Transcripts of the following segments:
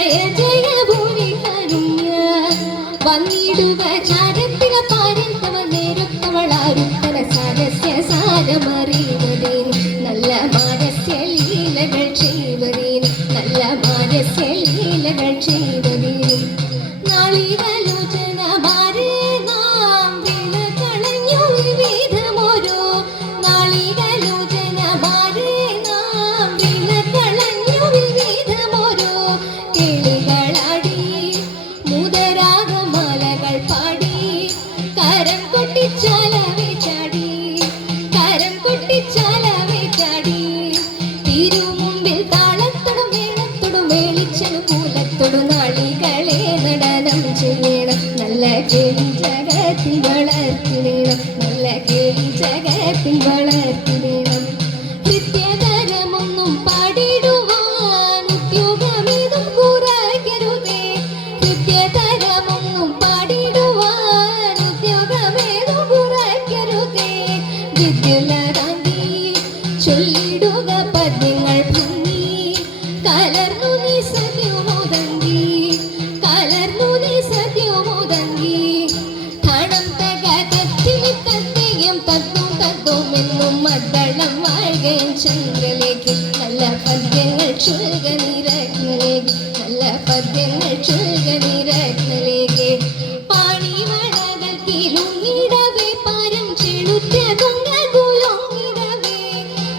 ജയ ജയ ഭൂമി കരുണ്യ വന്നിടുക ചാരത്തിന പാരന്തവ നേരത്തവളാരുത്തര സാരസ്യ സാരമറിയുവതേനും നല്ല മാനസ്യ ലീലകൾ ചെയ്വതേനും നല്ല മാനസ്യ ലീലകൾ ചെയ്വതേനും നാളികലോചന മാരേ നാം വീണ കളഞ്ഞു വിവിധമോരോ നാളികലോചന മാരേ നാം വീണ കളഞ്ഞു വിവിധമോരോ കിളികളാടി മുതരാഗമാലകൾ പാടി കരം കൊട്ടിച്ചാലവേ ചാടി കരം കൊട്ടിച്ചാലവേ ചാടി തിരുമുമ്പിൽ താളത്തോടും മേളത്തോടും മേളിച്ചനു കൂലത്തോടും നാളികളെ നടനം ചെയ്യണം നല്ല കേളി ജഗത്തിൽ വളർത്തിടണം നല്ല കേളി ജഗത്തിൽ വളർത്തിടണം കൃത്യതരമൊന്നും പാടിടുവാൻ ഉദ്യോഗമേതും കുറയ്ക്കരുതേ കൃത്യതരമൊന്നും പാടിടുവാൻ ഉദ്യോഗമേതും കുറയ്ക്കരുതേ വിദ്യുലകാന്തി ചൊല്ലിടുക പദ്യങ്ങൾ ഭംഗി കലർന്നു നീ സദ്യമോദങ്കി കലർന്നു നീ സദ്യമോദങ്കി ധണം തകതത്തിയും തത്തുമെന്നും മദ്ദളം വാഴുകയും ചന്ദ്രലേക്ക് നല്ല പദ്യങ്ങൾ ചൊൽക നിരത്നലേക്ക് നല്ല പദ്യങ്ങൾ ചൊൽക നിരത്നലേക്ക് പാണി മഴകൾ കിലുങ്ങിടവേ പാരം ചെളുറ്റ കൊങ്ങൾ കുലുങ്ങിടവേ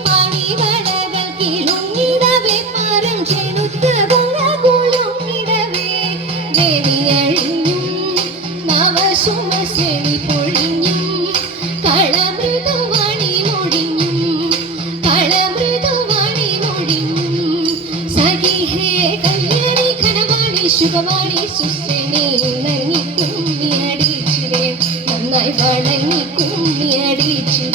പാണി മഴകൾ കിലുങ്ങിടവേ പാരം ചെളുറ്റ കൊങ്ങൾ കുലുങ്ങിടവേ ദേവി അഴിഞ്ഞും നവസുമസെളി പൊഴിഞ്ഞും കളമൃദുവാണി മൊഴിഞ്ഞും കളമൃദുവാണി മൊഴിഞ്ഞും സഖി ഹേ കല്യാണി ഘനവാണി ശുഭവാണി സുശ്രീണി നന്ദി കുമ്മിയടിച്ചിരേ നന്നായി വണങ്ങി കുമ്മിയടിച്ചിരേ